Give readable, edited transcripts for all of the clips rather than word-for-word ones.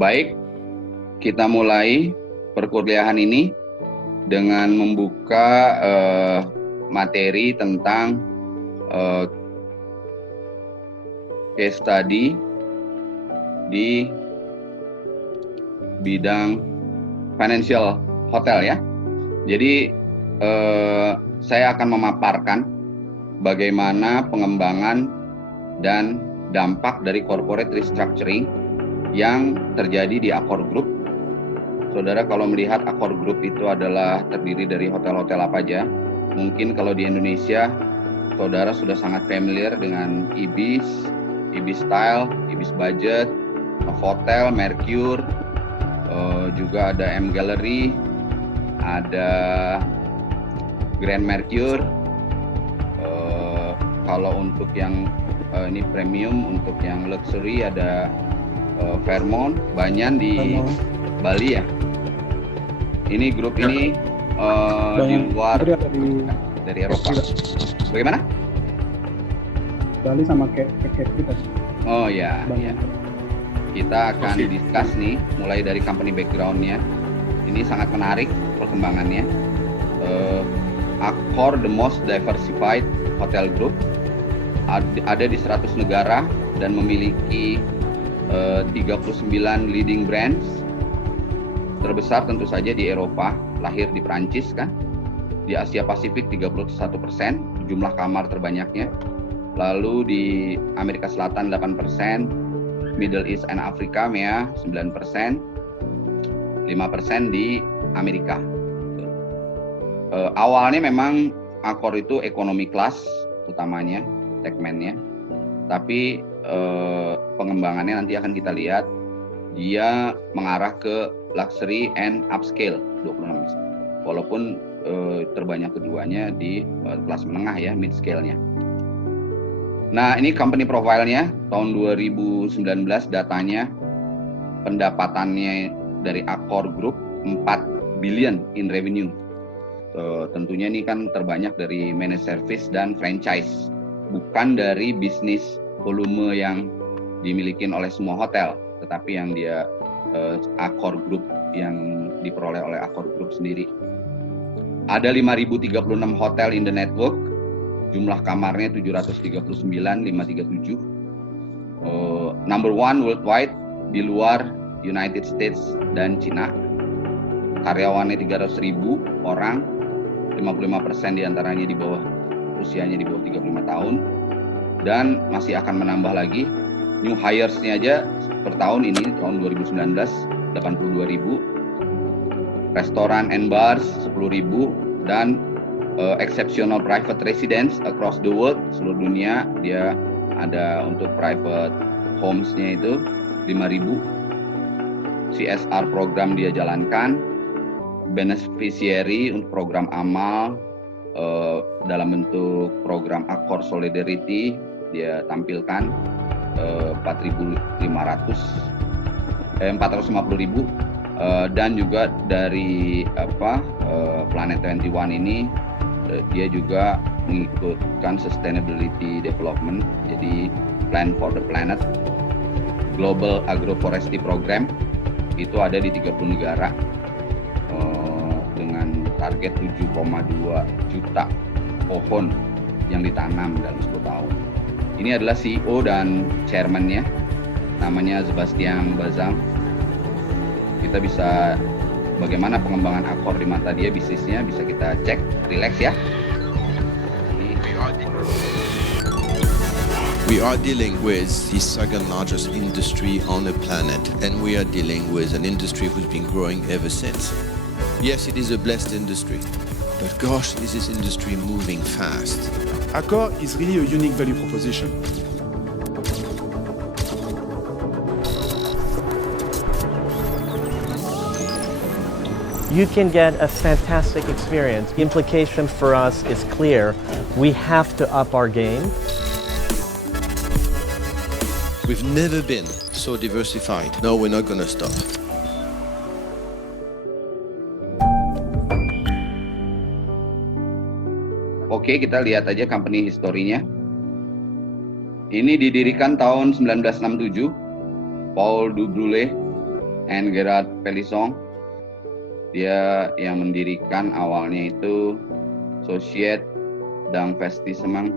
Baik, kita mulai perkuliahan ini dengan membuka materi tentang case study di bidang financial hotel ya. Jadi saya akan memaparkan bagaimana pengembangan dan dampak dari corporate restructuring yang terjadi di Accor Group. Saudara kalau melihat Accor Group itu adalah terdiri dari hotel-hotel apa aja. Mungkin kalau di Indonesia, saudara sudah sangat familiar dengan Ibis, Ibis Style, Ibis Budget, Novotel, Mercure, juga ada M Gallery, ada Grand Mercure. Kalau untuk yang ini premium, untuk yang luxury ada Fairmont, Banyan di Bali ya. Ini grup ini di luar dari Eropa. Bagaimana? Bali sama kayak kita. Oh ya, ya. Kita akan discuss nih, mulai dari company background-nya. Ini sangat menarik perkembangannya. Accor, the most diversified hotel group, ada di 100 negara dan memiliki 39 leading brands. Terbesar tentu saja di Eropa, lahir di Prancis kan. Di Asia Pasifik 31%, jumlah kamar terbanyaknya. Lalu di Amerika Selatan 8%, Middle East and Africa MEA 9%, 5% di Amerika. Awalnya memang Accor itu ekonomi kelas utamanya, segmennya. Tapi pengembangannya nanti akan kita lihat dia mengarah ke luxury and upscale 26%. Walaupun terbanyak keduanya di kelas menengah ya, mid scale-nya. Nah, ini company profile-nya tahun 2019 datanya, pendapatannya dari Accor Group 4 billion in revenue. Tentunya ini kan terbanyak dari managed service dan franchise, bukan dari bisnis volume yang dimiliki oleh semua hotel, tetapi yang dia Accor Group, yang diperoleh oleh Accor Group sendiri. Ada 5.036 hotel in the network, jumlah kamarnya 739, 537. Number one worldwide di luar United States dan Cina. Karyawannya 300.000 orang, 55% diantaranya di bawah, usianya di bawah 35 tahun. Dan masih akan menambah lagi. New hires-nya aja per tahun ini, tahun 2019, 82.000. Restoran and bars 10.000 dan exceptional private residence across the world, seluruh dunia. Dia ada untuk private homes-nya itu 5.000. CSR program dia jalankan, beneficiary untuk program amal dalam bentuk program Accor Solidarity dia tampilkan 450.000 dan juga dari Planet 21 ini dia juga mengikutkan sustainability development, jadi Plan for the Planet, Global Agroforestry Program itu ada di 30 negara dengan target 7,2 juta pohon yang ditanam dalam 10 tahun. Ini adalah CEO dan chairman-nya, namanya Sebastian Bazam. Kita bisa bagaimana pengembangan Accor di mata dia, bisnisnya bisa kita cek, relax ya. We are dealing with the second largest industry on the planet, and we are dealing with an industry who's been growing ever since. Yes, it is a blessed industry, but gosh, is this industry moving fast. Accor is really a unique value proposition. You can get a fantastic experience. The implication for us is clear. We have to up our game. We've never been so diversified. No, we're not going to stop. Oke, kita lihat aja company historinya. Ini didirikan tahun 1967. Paul Dubrule and Gerard Pelisson. Dia yang mendirikan awalnya itu Société d'Investissement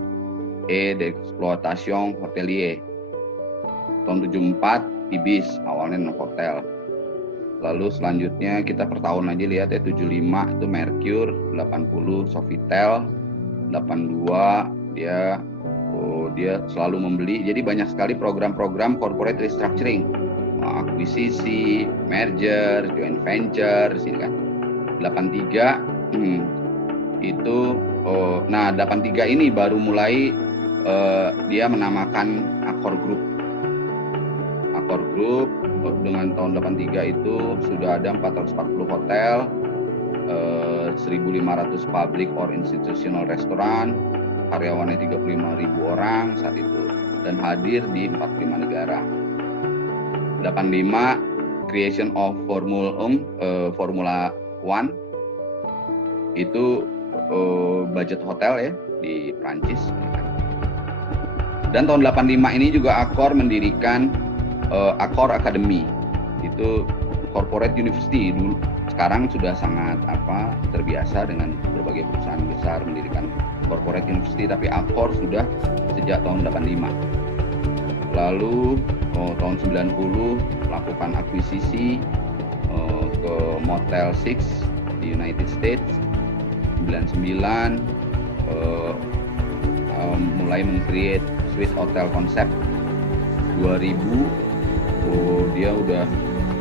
et d'Exploitation Hotelier. Tahun 74 Ibis, awalnya hotel. Lalu selanjutnya kita per tahun aja lihat ya, 75 itu Mercure, 80 Sofitel, 82 dia selalu membeli. Jadi banyak sekali program-program corporate restructuring, akuisisi, merger, joint venture, sini kan. 83 itu 83 ini baru mulai dia menamakan Accor Group. Accor Group dengan tahun 83 itu sudah ada 440 hotel, 1.500 public or institutional restoran, karyawannya 35.000 orang saat itu, dan hadir di 45 negara. 85 creation of Formula One, itu budget hotel ya di Prancis. Dan tahun 85 ini juga Accor mendirikan Accor Academy, itu corporate university dulu. Sekarang sudah sangat terbiasa dengan berbagai perusahaan besar mendirikan corporate university, tapi Accor sudah sejak tahun 85. Lalu tahun 90 melakukan akuisisi ke Motel 6 di United States. 99 mulai meng-create suite hotel concept. 2000 dia udah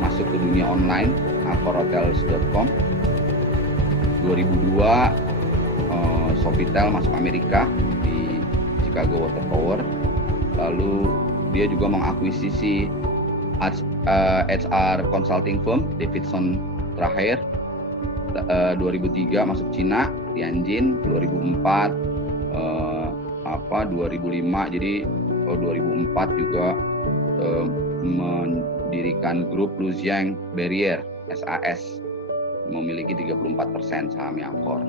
masuk ke dunia online, accorhotels.com. 2002 Sofitel masuk Amerika di Chicago Water Tower. Lalu dia juga mengakuisisi HR consulting firm Davidson terakhir. 2003 masuk Cina, Tianjin. 2004 2005, jadi 2004 juga mendirikan grup Lujiang Barrier SAS, memiliki 34% sahamnya Accor.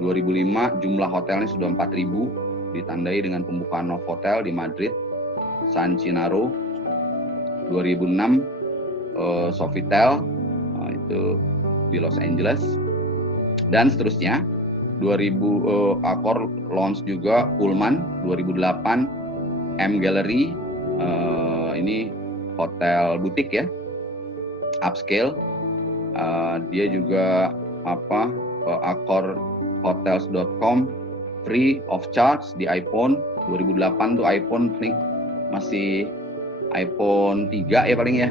2005 jumlah hotelnya sudah 4.000, ditandai dengan pembukaan Novotel di Madrid, San Gennaro. 2006 Sofitel itu di Los Angeles, dan seterusnya. 2000 Accor launch juga Pullman. 2008 M Gallery, ini hotel butik ya, upscale. Dia juga accorhotels.com free of charge di iPhone. 2008 tuh iPhone masih iPhone 3 ya paling ya,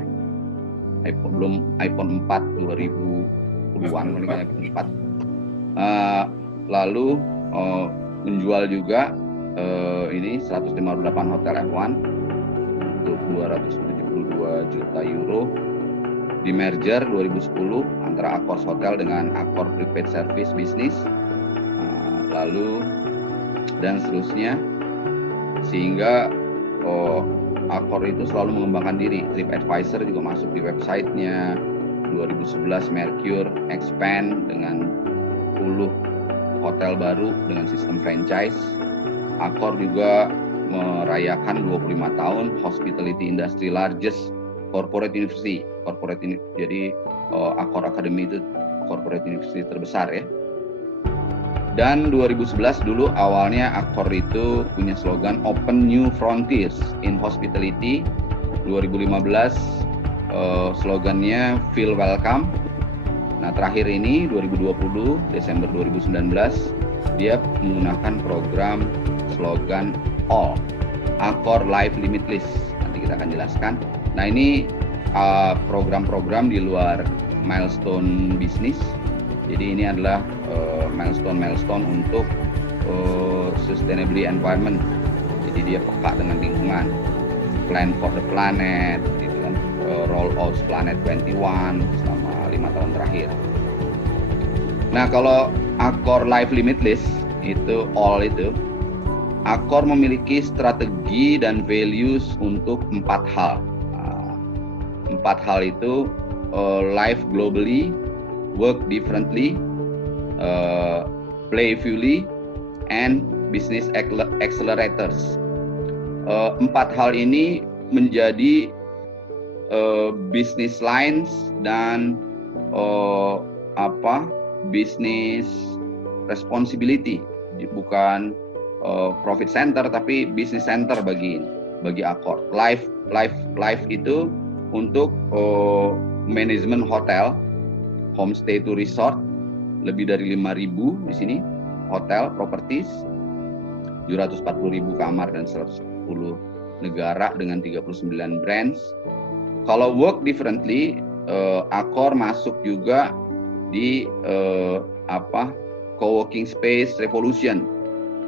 iPhone belum iPhone 4. 2010-an paling iPhone 4. Lalu menjual juga ini 158 hotel F1 untuk 272 juta euro. Di merger 2010 antara Accor Hotel dengan Accor Prepaid Service Business, lalu dan seterusnya, sehingga Accor itu selalu mengembangkan diri. TripAdvisor juga masuk di websitenya. 2011 Mercure expand dengan 10 hotel baru dengan sistem franchise. Accor juga merayakan 25 tahun hospitality industry largest corporate university. Jadi Accor Academy itu corporate university terbesar ya. Dan 2011 dulu awalnya Accor itu punya slogan Open New Frontiers in Hospitality. 2015 slogannya Feel Welcome. Nah terakhir ini 2020 Desember 2019 dia menggunakan program slogan All Accor Life Limitless. Nanti kita akan jelaskan. Nah ini program-program di luar milestone bisnis. Jadi ini adalah milestone untuk sustainability environment. Jadi dia peka dengan lingkungan. Plan for the Planet, gitu kan. Roll out Planet 21 selama 5 tahun terakhir. Nah kalau Accor Life Limitless itu all itu, Accor memiliki strategi dan values untuk 4 hal. 4 hal itu live globally, work differently, play fully, and business accelerators. 4 hal ini menjadi business lines dan business responsibility, bukan profit center tapi business center bagi Accor. Life itu untuk manajemen hotel, homestay to resort, lebih dari 5.000 di sini, hotel, properties, 740.000 kamar dan 110 negara dengan 39 brands. Kalau work differently, Accor masuk juga di co-working space revolution.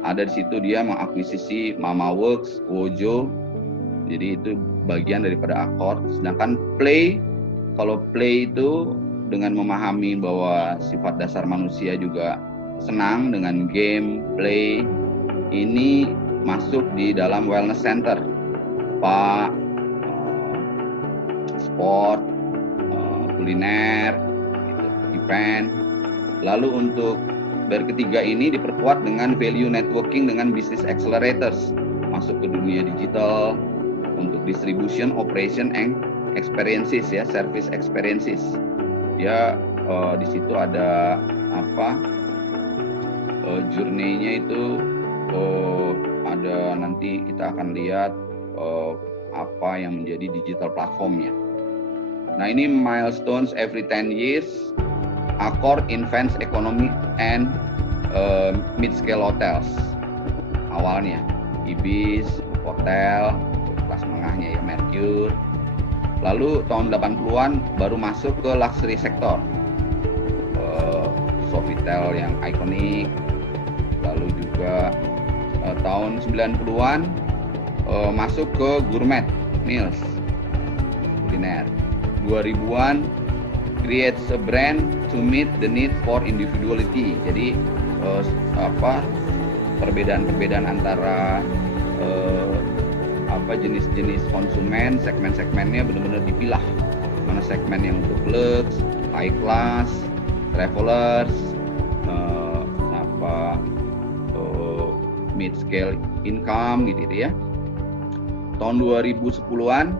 Ada di situ dia mengakuisisi MamaWorks, Wojo. Jadi itu bagian daripada Accor. Sedangkan kalau play itu dengan memahami bahwa sifat dasar manusia juga senang dengan game, play, ini masuk di dalam wellness center, spa, sport, kuliner, gitu, event. Lalu untuk dari ketiga ini diperkuat dengan value networking dengan business accelerators, masuk ke dunia digital untuk distribution, operation, and experiences ya, service experiences. Dia di situ ada journey-nya itu ada, nanti kita akan lihat apa yang menjadi digital platformnya. Nah, ini milestones every 10 years. Accor invents economy and mid-scale hotels. Awalnya Ibis, hotel, kelas menengahnya ya Mercure. Lalu tahun 80-an baru masuk ke luxury sektor. Sofitel yang ikonik. Lalu juga tahun 90-an masuk ke gourmet meals, kuliner. 2000-an creates a brand to meet the need for individuality. Jadi perbedaan-perbedaan antara jenis-jenis konsumen, segmen-segmennya benar-benar dipilah. Mana segmen yang untuk lux, high class, travelers, mid scale income gitu ya. Tahun 2010-an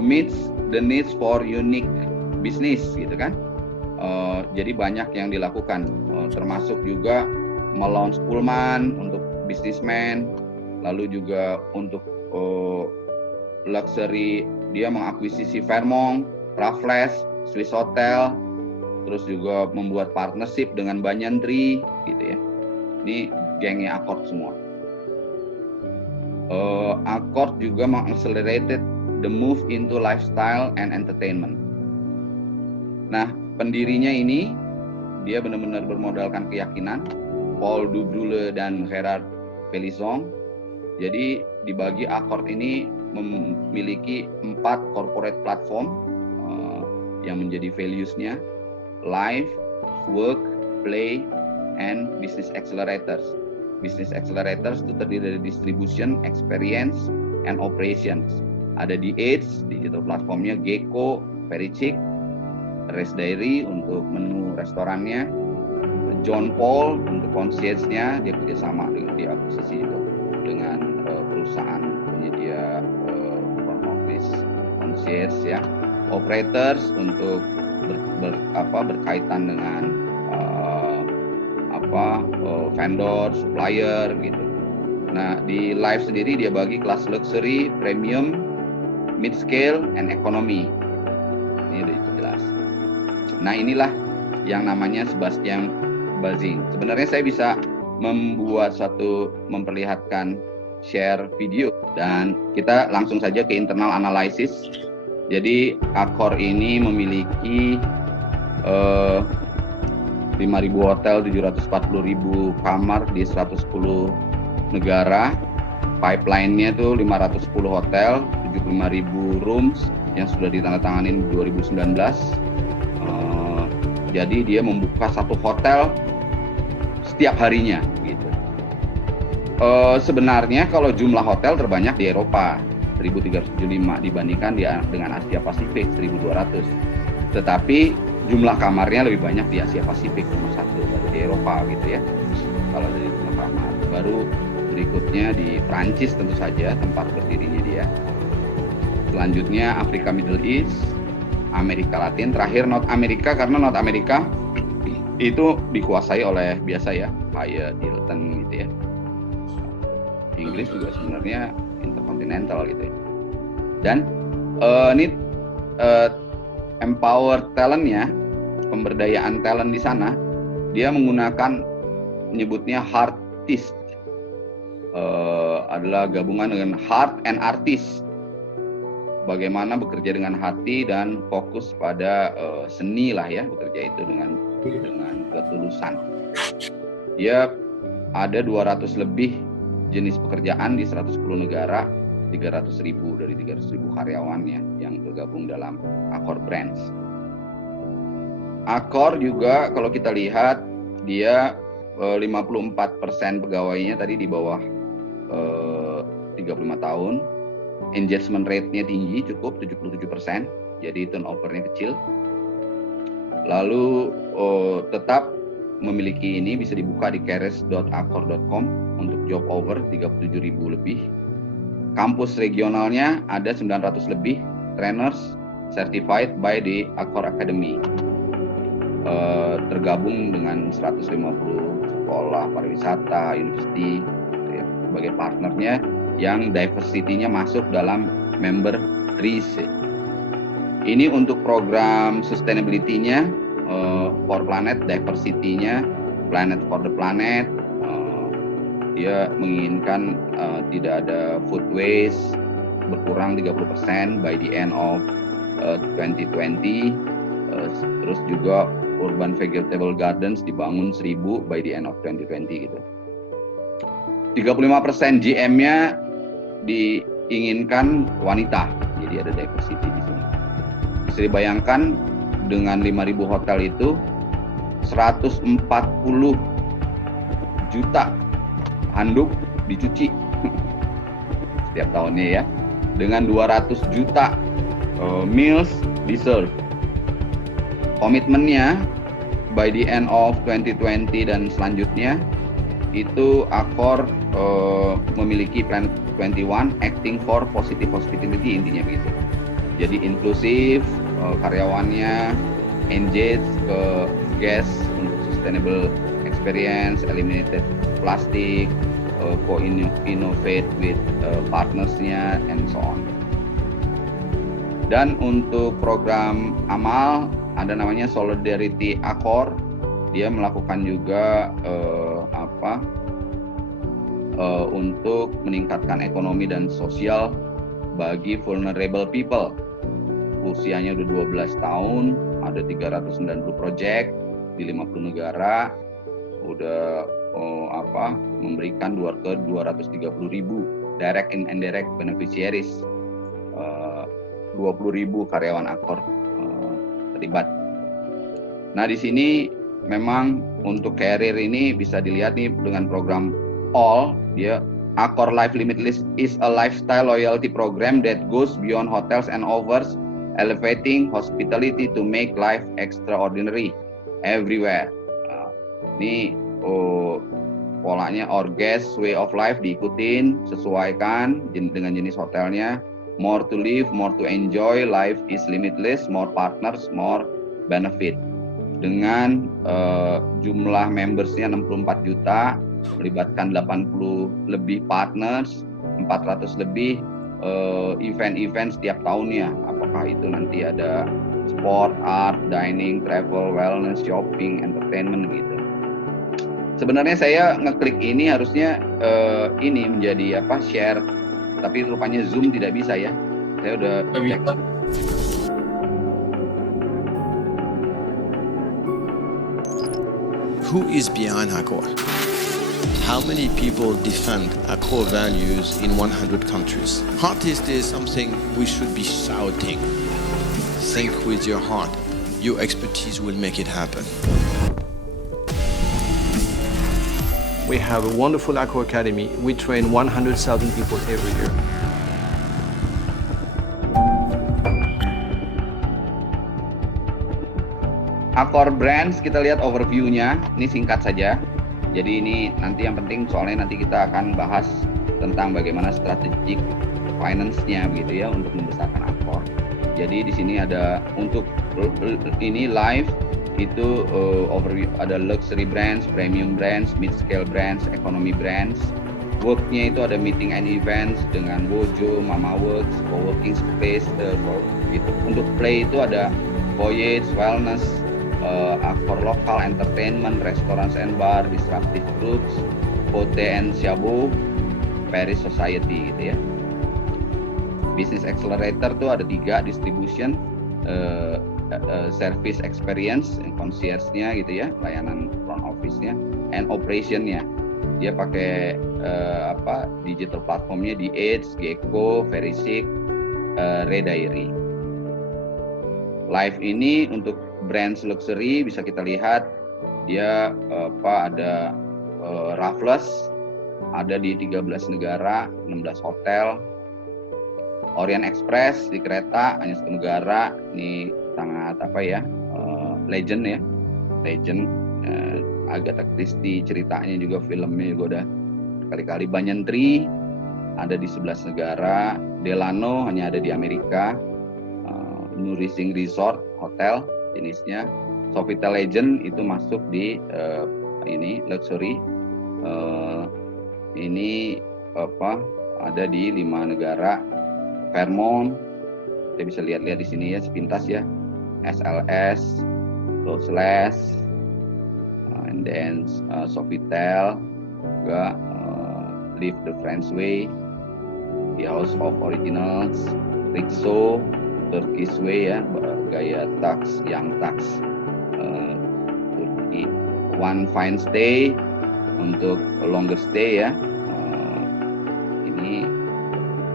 meets the needs for unique business gitu kan. Jadi banyak yang dilakukan, termasuk juga melaunch Pullman untuk businessman, lalu juga untuk luxury dia mengakuisisi Fairmont, Raffles, Swiss Hotel, terus juga membuat partnership dengan Banyan Tree gitu ya. Ini gengnya Accor semua. Accor juga mengaccelerated the move into lifestyle and entertainment. Nah, pendirinya ini dia benar-benar bermodalkan keyakinan, Paul Dubrule dan Gerard Pelizon. Jadi dibagi Accor ini memiliki 4 corporate platform yang menjadi values-nya: life, work, play, and business accelerators. Business accelerators itu terdiri dari distribution, experience, and operations. Ada di Edge, digital platformnya, Gecko, Very Chic, Rest Diary untuk menu restorannya, John Paul untuk concierge-nya, dia kerjasama dengan diakuisisi dengan perusahaan penyedia front office concierge ya, operators untuk berkaitan dengan vendor, supplier gitu. Nah, di live sendiri dia bagi kelas luxury, premium, mid scale, and economy. Ini udah jelas. Nah, inilah yang namanya Sebastian Bazin. Sebenarnya saya bisa memperlihatkan share video dan kita langsung saja ke internal analysis. Jadi Accor ini memiliki 5.000 hotel, 740.000 kamar di 110 negara. Pipeline-nya tuh 510 hotel, 75.000 rooms yang sudah ditandatangani 2019. Jadi dia membuka satu hotel setiap harinya gitu. Sebenarnya kalau jumlah hotel terbanyak di Eropa 1.375 dibandingkan dengan Asia Pasifik 1.200. Tetapi jumlah kamarnya lebih banyak di Asia Pasifik, nomor 1 baru di Eropa gitu ya. Kalau dari jumlah kamar, baru berikutnya di Prancis tentu saja tempat berdirinya dia. Selanjutnya Afrika Middle East, Amerika Latin, terakhir North America, karena North America itu dikuasai oleh biasa ya Hyatt, Hilton gitu ya. Inggris juga sebenarnya interkontinental gitu ya. Dan ini empower talentnya, pemberdayaan talent di sana, dia menggunakan menyebutnya Heartist, adalah gabungan dengan heart and artist. Bagaimana bekerja dengan hati dan fokus pada seni lah ya, bekerja itu dengan ketulusan. Dia ada 200 lebih jenis pekerjaan di 110 negara, 300.000 dari 300.000 karyawannya yang tergabung dalam Accor Brands. Accor juga kalau kita lihat dia 54% pegawainya tadi di bawah 35 tahun. Engagement rate-nya tinggi, cukup 77%, jadi turnover-nya kecil. Lalu tetap memiliki ini bisa dibuka di careers.accor.com untuk job over 37.000 lebih. Kampus regionalnya ada 900 lebih trainers certified by the Accor Academy. Tergabung dengan 150 sekolah pariwisata, university ya, sebagai partnernya yang diversity-nya masuk dalam member RISE. Ini untuk program sustainability-nya for planet, diversity-nya planet for the planet. Dia menginginkan tidak ada food waste, berkurang 30% by the end of 2020. Terus juga urban vegetable gardens dibangun 1.000 by the end of 2020 gitu. 35% GM-nya diinginkan wanita, jadi ada diversity di sini. Bisa dibayangkan dengan 5.000 hotel itu 140 juta handuk dicuci setiap tahunnya ya, dengan 200 juta meals diserve. Komitmennya by the end of 2020 dan selanjutnya itu Accor memiliki Plan 21 acting for positive hospitality, intinya begitu. Jadi inklusif, karyawannya engage ke guest untuk sustainable experience, eliminated plastic, co-innovate with partnersnya and so on. Dan untuk program amal ada namanya Solidarity Accor. Dia melakukan juga untuk meningkatkan ekonomi dan sosial bagi vulnerable people. Usianya udah 12 tahun, ada 390 project di 50 negara, udah memberikan ke 230.000 direct and indirect beneficiaries. 20.000 karyawan Accor terlibat. Nah, di sini memang untuk career ini bisa dilihat nih dengan program All, dia Accor Life Limitless is a lifestyle loyalty program that goes beyond hotels and offers elevating hospitality to make life extraordinary everywhere. Ini polanya or guest way of life diikutin, sesuaikan dengan jenis hotelnya. More to live, more to enjoy, life is limitless, more partners, more benefit. Dengan jumlah membersnya 64 juta, melibatkan 80 lebih partners, 400 lebih event-event setiap tahunnya. Apakah itu nanti ada sport, art, dining, travel, wellness, shopping, entertainment gitu. Sebenarnya saya ngeklik ini harusnya ini menjadi share, tapi rupanya Zoom tidak bisa ya. Saya udah cek. Who is behind Accor? How many people defend Accor values in 100 countries? Heartist is something we should be shouting. Think with your heart. Your expertise will make it happen. We have a wonderful Accor Academy. We train 100,000 people every year. Accor Brands, kita lihat overview-nya. Ini singkat saja. Jadi ini nanti yang penting soalnya nanti kita akan bahas tentang bagaimana strategic finance-nya begitu ya untuk membesarkan Accor. Jadi di sini ada untuk ini live itu overview, ada luxury brands, premium brands, mid-scale brands, economy brands. Work-nya itu ada meeting and events dengan Wojo, Mama Works, co-working space, gitu. Untuk play itu ada voyage, wellness, Accor lokal, entertainment, restaurants and bar, disruptive groups, Pote and Shabu, Paris Society gitu ya. Business accelerator tuh ada 3, distribution, service experience, concierge-nya gitu ya, layanan front office-nya, and operation-nya. Dia pakai digital platformnya di Edge, Gecko, Verisik, Redairy. Live ini untuk brands luxury bisa kita lihat dia ada Raffles ada di 13 negara, 16 hotel. Orient Express di kereta hanya 1 negara, ini sangat legend ya, legend. Agatha Christie ceritanya juga, filmnya juga udah kali-kali. Banyan Tree ada di 11 negara, Delano hanya ada di Amerika, Nourishing Resort Hotel jenisnya, Sofitel Legend itu masuk di ini luxury, ini ada di 5 negara. Fairmont, kita bisa lihat-lihat di sini ya sepintas ya, SLS, Lossless, and then Sofitel, juga Live the French Way, The House of Originals, Rixo, Turkish Way ya, gaya tax, yang tax, Turki, One Fine Stay untuk longer stay ya, ini.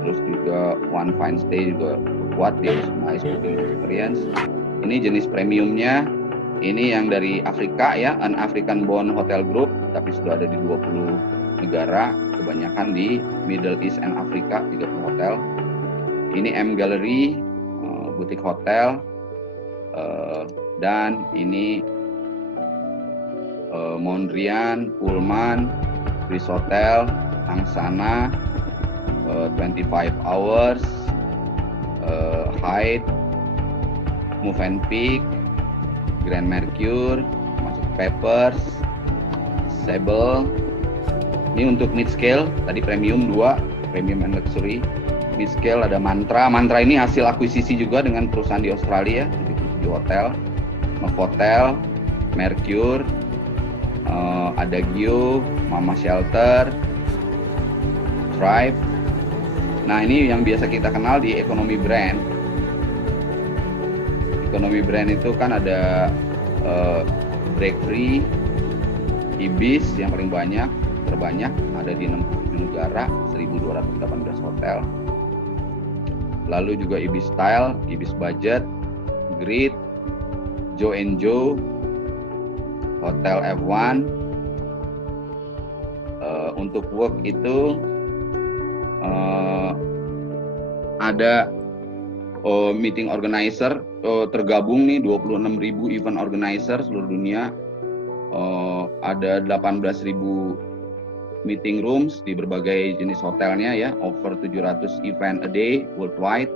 Terus juga One Fine Stay juga kuat di Nice Booking Experience. Ini jenis premiumnya, ini yang dari Afrika ya, An African Bond Hotel Group, tapi sudah ada di 20 negara, kebanyakan di Middle East and Africa, 30 hotel. Ini M Gallery, butik hotel, dan ini Mondrian, Pullman, Chris Hotel, Angsana, 25 Hours, Hyde, Movenpick, Grand Mercure, masuk Peppers, Sable. Ini untuk mid scale, tadi premium 2, premium and luxury. Mid scale ada Mantra. Mantra ini hasil akuisisi juga dengan perusahaan di Australia, di hotel, Novotel, Mercure, Adagio, Mama Shelter, Thrive. Nah ini yang biasa kita kenal di economy brand. Economy brand itu kan ada Break Free, Ibis yang paling banyak, terbanyak ada di 67 negara, 1.218 hotel. Lalu juga Ibis Style, Ibis Budget, Grid, Joe & Joe, Hotel F1. Untuk work itu ada meeting organizer, tergabung nih 26.000 event organizer seluruh dunia, ada 18.000 meeting rooms di berbagai jenis hotelnya ya, over 700 event a day worldwide.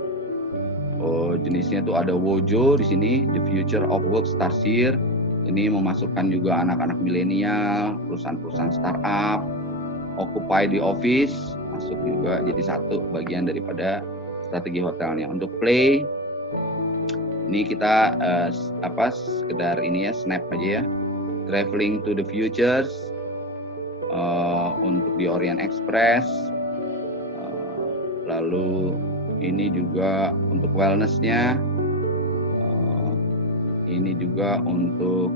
Jenisnya tuh ada Wojo di sini, The Future of Work Starship. Ini memasukkan juga anak-anak milenial, perusahaan-perusahaan startup. Occupy the Office masuk juga jadi satu bagian daripada strategi hotelnya. Untuk Play ini kita sekedar ini ya, snap aja ya. Traveling to the Futures, untuk di Orient Express, lalu ini juga untuk wellnessnya, ini juga untuk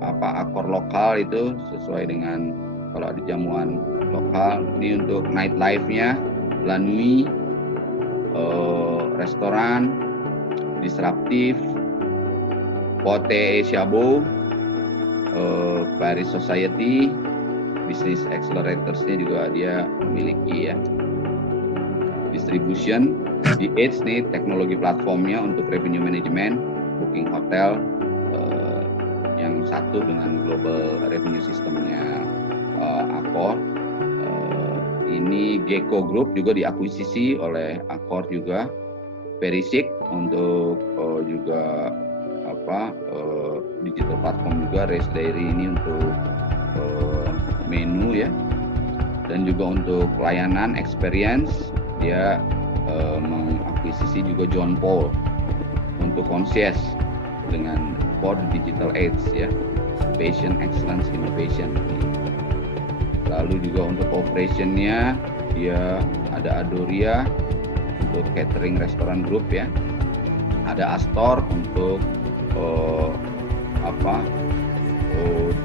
Accor lokal itu sesuai dengan kalau ada jamuan lokal. Ini untuk nightlife-nya, La Nuit, restoran, disruptif, Pote Shabu, Paris Society, Business Accelerators-nya juga dia memiliki ya. Distribution, di Edge nih teknologi platformnya untuk revenue management, booking hotel, yang satu dengan global revenue systemnya Accor. Ini Gecko Group juga diakuisisi oleh Accor juga. Perisik untuk juga digital platform juga. Race Dairy ini untuk menu ya. Dan juga untuk pelayanan experience dia mengakuisisi juga John Paul untuk concierge dengan for digital aids ya. Patient Excellence Innovation. Lalu juga untuk operationnya dia ada Adoria untuk catering restoran group ya, ada Astor untuk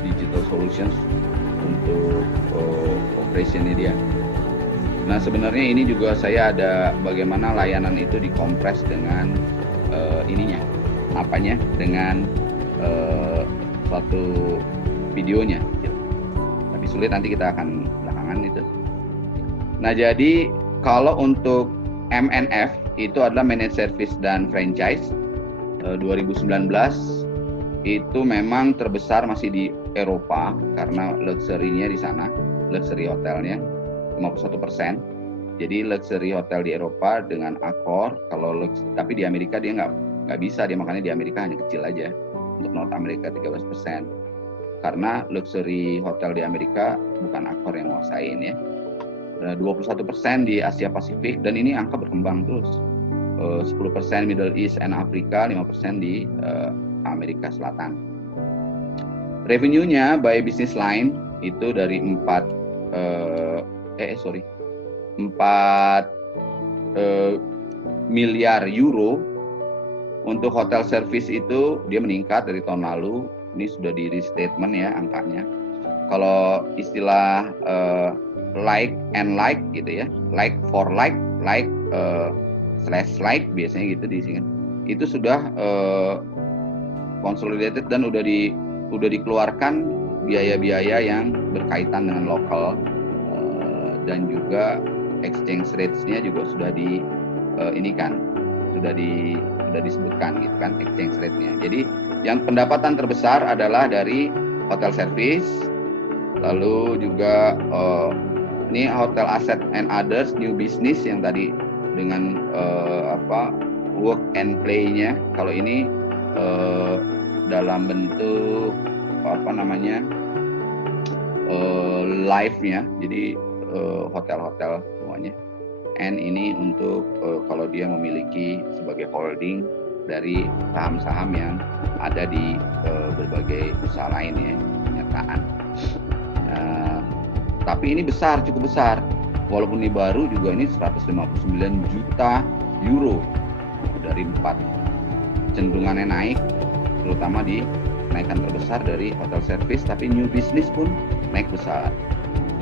digital solutions untuk operationnya dia. Nah sebenarnya ini juga saya ada bagaimana layanan itu dikompres dengan dengan suatu videonya. Tapi sulit, nanti kita akan belakangan itu. Nah jadi kalau untuk MNF itu adalah Managed Service dan Franchise 2019 itu memang terbesar masih di Eropa karena luxury-nya di sana, luxury hotelnya 51%. Jadi luxury hotel di Eropa dengan Accor, tapi di Amerika dia nggak bisa, dia makanya di Amerika hanya kecil aja. Untuk North America 13%. Karena luxury hotel di Amerika bukan Accor yang menguasain ya. 21% di Asia Pasifik, dan ini angka berkembang terus. 10% Middle East and Africa, 5% di Amerika Selatan. Revenue-nya by business line itu dari 4 miliar euro. Untuk hotel service itu dia meningkat dari tahun lalu. Ini sudah di restatement ya angkanya. Kalau istilah like and like gitu ya, like for like slash like biasanya gitu di sini. Itu sudah consolidated dan udah dikeluarkan biaya-biaya yang berkaitan dengan lokal dan juga exchange rates-nya juga sudah disebutkan gitu kan exchange rate-nya. Jadi yang pendapatan terbesar adalah dari hotel service, lalu juga ini hotel asset and others new business yang tadi dengan work and play-nya. Kalau ini dalam bentuk live-nya, jadi hotel-hotel semuanya. And ini untuk kalau dia memiliki sebagai holding dari saham-saham yang ada di berbagai usaha lain ya, penyertaan. Tapi ini cukup besar. Walaupun ini baru juga, ini 159 juta euro dari 4. Cenderungannya naik, terutama di kenaikan terbesar dari hotel service, tapi new business pun naik besar.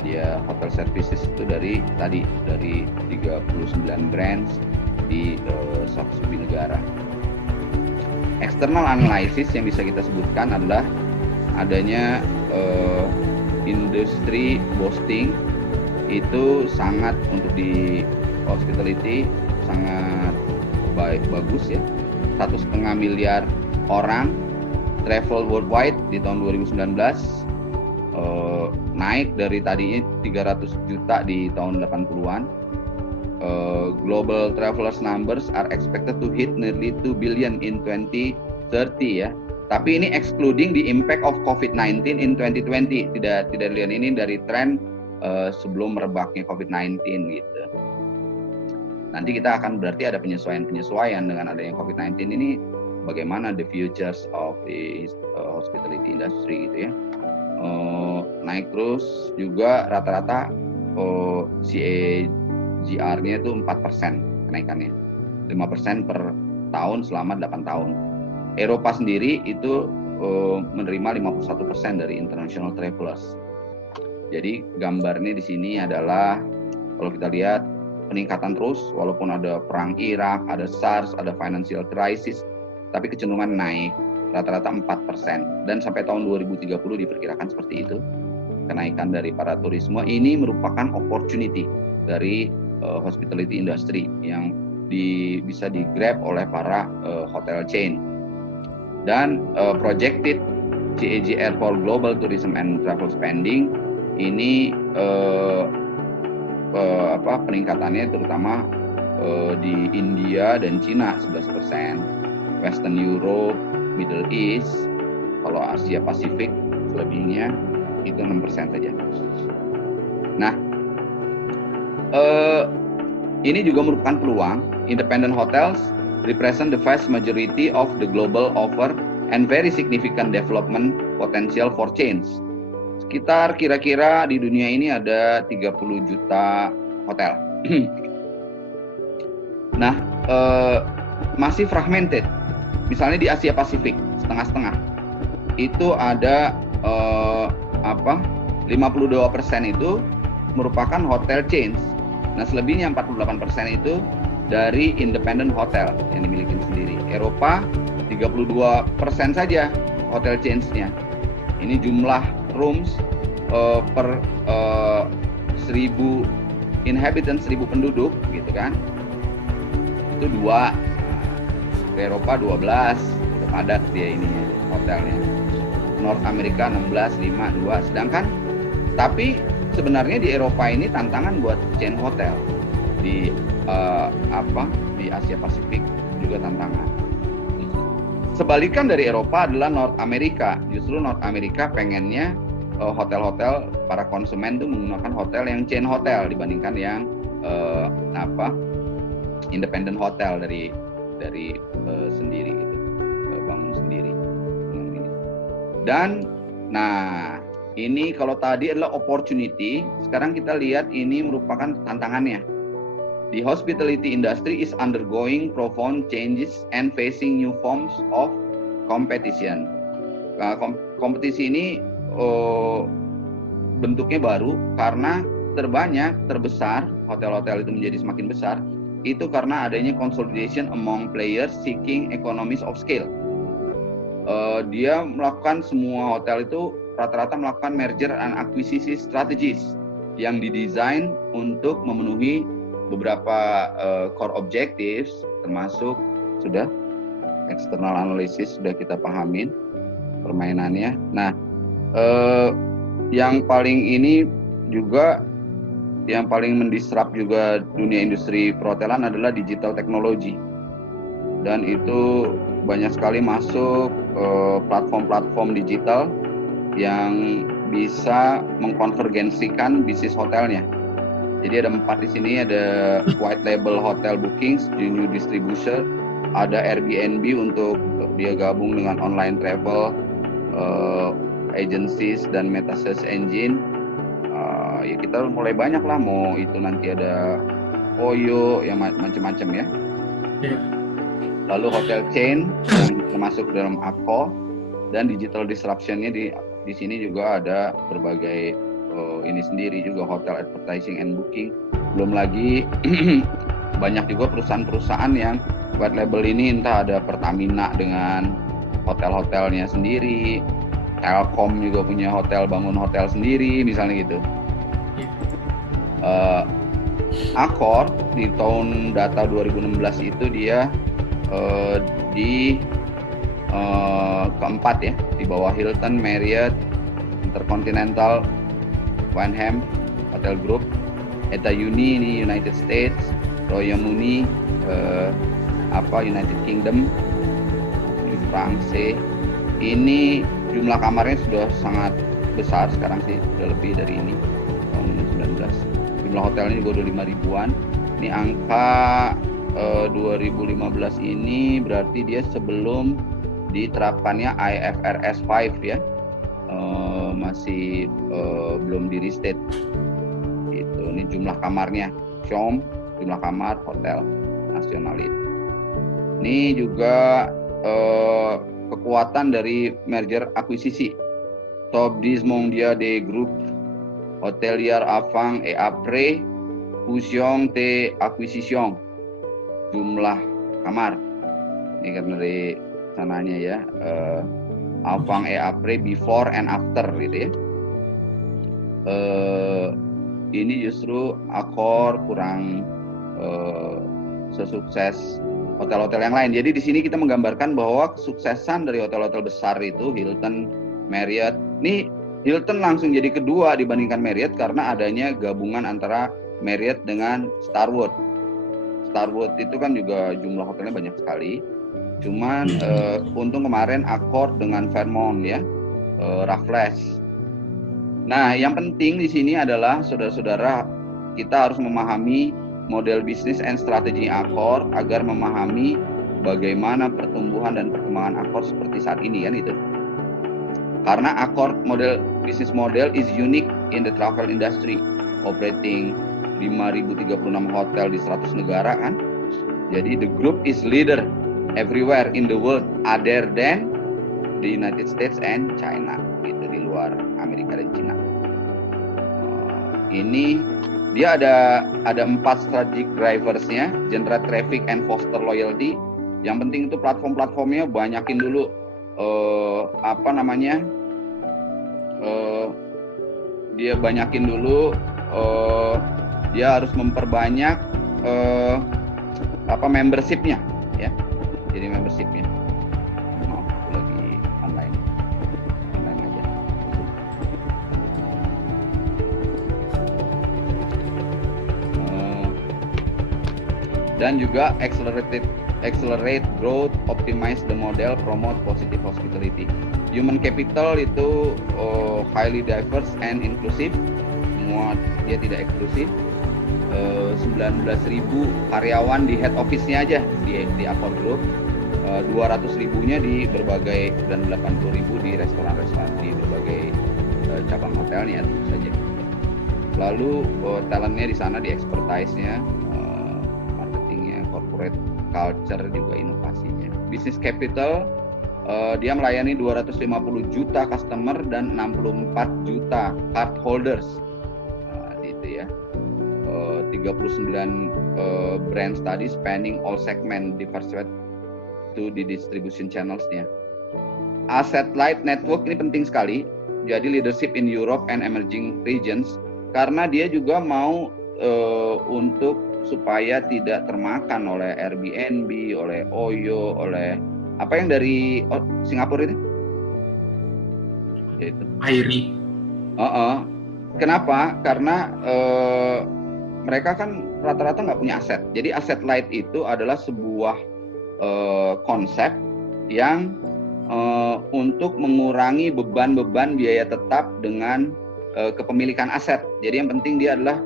Dia hotel services itu dari 39 brands di 100 lebih negara. External analysis yang bisa kita sebutkan adalah adanya industri boosting itu sangat untuk di hospitality sangat bagus ya. 1,5 miliar orang travel worldwide di tahun 2019, naik dari tadinya 300 juta di tahun 80-an. Global travelers numbers are expected to hit nearly 2 billion in 2030 ya. Tapi ini excluding the impact of COVID-19 in 2020. Tidak dilihat ini dari tren sebelum merebaknya COVID-19 gitu. Nanti kita akan berarti ada penyesuaian dengan adanya COVID-19 ini, bagaimana the futures of the hospitality industry gitu ya. Naik terus juga rata-rata CAGR-nya itu 4% kenaikannya, 5% per tahun selama 8 tahun. Eropa sendiri itu menerima 51% dari international travelers. Jadi gambarnya di sini adalah kalau kita lihat peningkatan terus, walaupun ada perang Irak, ada SARS, ada financial crisis, tapi kecenderungan naik rata-rata 4%, dan sampai tahun 2030 diperkirakan seperti itu. Kenaikan dari para turisme ini merupakan opportunity dari hospitality industry yang bisa di-grab oleh para hotel chain. Dan projected CAGR for global tourism and travel spending ini peningkatannya terutama di India dan Cina 11%, Western Europe, Middle East, kalau Asia Pasifik selebihnya itu 6% saja. Nah, ini juga merupakan peluang. Independent hotels represent the vast majority of the global offer and very significant development potential for change. Sekitar kira-kira di dunia ini ada 30 juta hotel. Nah, masih fragmented. Misalnya di Asia Pasifik, setengah-setengah. Itu ada 52% itu merupakan hotel chains. Nah, selebihnya 48% itu dari independent hotel yang dimiliki sendiri. Eropa 32% saja hotel chains-nya. Ini jumlah rooms per 1.000 inhabitants, 1.000 penduduk gitu kan. Itu 2. Di Eropa 12, padat dia ini hotelnya. North America 16, 5, 2. Sedangkan tapi sebenarnya di Eropa ini tantangan buat chain hotel. Di di Asia Pasifik juga tantangan. Sebalikan dari Eropa adalah North America. Justru North America pengennya hotel-hotel para konsumen tuh menggunakan hotel yang chain hotel dibandingkan yang independent hotel dari sendiri gitu, bangun sendiri. Dan nah ini kalau tadi adalah opportunity, sekarang kita lihat ini merupakan tantangannya. The hospitality industry is undergoing profound changes and facing new forms of competition. Kompetisi ini bentuknya baru karena terbesar hotel-hotel itu menjadi semakin besar itu karena adanya consolidation among players seeking economies of scale. Dia melakukan semua hotel itu rata-rata melakukan merger and acquisition strategies yang didesain untuk memenuhi beberapa core objectives, termasuk sudah external analysis sudah kita pahamin permainannya. Nah, yang paling ini juga yang paling mendisrupt juga dunia industri perhotelan adalah digital technology, dan itu banyak sekali masuk platform-platform digital yang bisa mengkonvergensikan bisnis hotelnya. Jadi ada 4 di sini, ada white label hotel bookings, new distribution, ada Airbnb untuk dia gabung dengan online travel agencies dan meta search engine. Ya kita mulai banyak lah, mau itu nanti ada Oyo yang macam-macam ya. Lalu hotel chain yang termasuk dalam Accor, dan digital disruption-nya di sini juga ada berbagai ini sendiri juga, hotel advertising and booking. Belum lagi banyak juga perusahaan-perusahaan yang white label ini, entah ada Pertamina dengan hotel-hotelnya sendiri, Telkom juga punya hotel, bangun hotel sendiri misalnya gitu. Accor di tahun data 2016 itu dia di keempat ya, di bawah Hilton, Marriott, Intercontinental, Wyndham Hotel Group, Eta Uni ini United States, Royal Muni United Kingdom, di Prancis. Ini jumlah kamarnya sudah sangat besar sekarang sih, sudah lebih dari ini tahun 19. Jumlah hotelnya juga udah 5 ribuan. Ini angka 2015 ini berarti dia sebelum diterapkannya IFRS 5 ya, masih belum di restate. Itu ini jumlah kamarnya, jumlah kamar hotel nasional itu. Ini juga kekuatan dari merger akuisisi. Top 10 mondial des groupes hoteliers avant et après fusion et acquisition. Jumlah kamar ini kan dari sananya ya, avant et après, before and after gitu ya. Ini justru Accor kurang sesukses hotel-hotel yang lain. Jadi di sini kita menggambarkan bahwa kesuksesan dari hotel-hotel besar itu Hilton, Marriott. Nih Hilton langsung jadi kedua dibandingkan Marriott karena adanya gabungan antara Marriott dengan Starwood. Starwood itu kan juga jumlah hotelnya banyak sekali. Cuman untung kemarin Accor dengan Fairmont ya, Raffles. Nah, yang penting di sini adalah saudara-saudara kita harus memahami model bisnis and strategi Accor agar memahami bagaimana pertumbuhan dan perkembangan Accor seperti saat ini kan itu. Karena Accor business model is unique in the travel industry, operating 5.036 hotel di 100 negara kan. Jadi the group is leader everywhere in the world other than the United States and China, gitu, di luar Amerika dan China. Ini dia ada 4 strategic driversnya, generate traffic and foster loyalty. Yang penting itu platform-platformnya banyakin dulu dia banyakin dulu, dia harus memperbanyak membershipnya ya. Jadi membershipnya. Maaf, aku lagi online aja. Dan juga accelerate growth, optimize the model, promote positive hospitality. Human capital itu highly diverse and inclusive. Semua dia tidak eksklusif. 19.000 karyawan di head office-nya aja di Accor Group. 200.000-nya di berbagai dan 80.000 di restoran-restoran di berbagai cabang hotelnya tentu saja. Lalu talentnya di sana, di expertise-nya, marketingnya, corporate culture juga inovasinya. Business capital dia melayani 250 juta customer dan 64 juta card holders, gitu ya. 39 brand study spanning all segment diversified to the distribution channels-nya. Asset light network ini penting sekali. Jadi leadership in Europe and emerging regions, karena dia juga mau untuk supaya tidak termakan oleh Airbnb, oleh Oyo, oleh apa yang dari Singapura itu? Itu. Airi. Kenapa? Karena mereka kan rata-rata nggak punya aset. Jadi aset light itu adalah sebuah konsep yang untuk mengurangi beban-beban biaya tetap dengan kepemilikan aset. Jadi yang penting dia adalah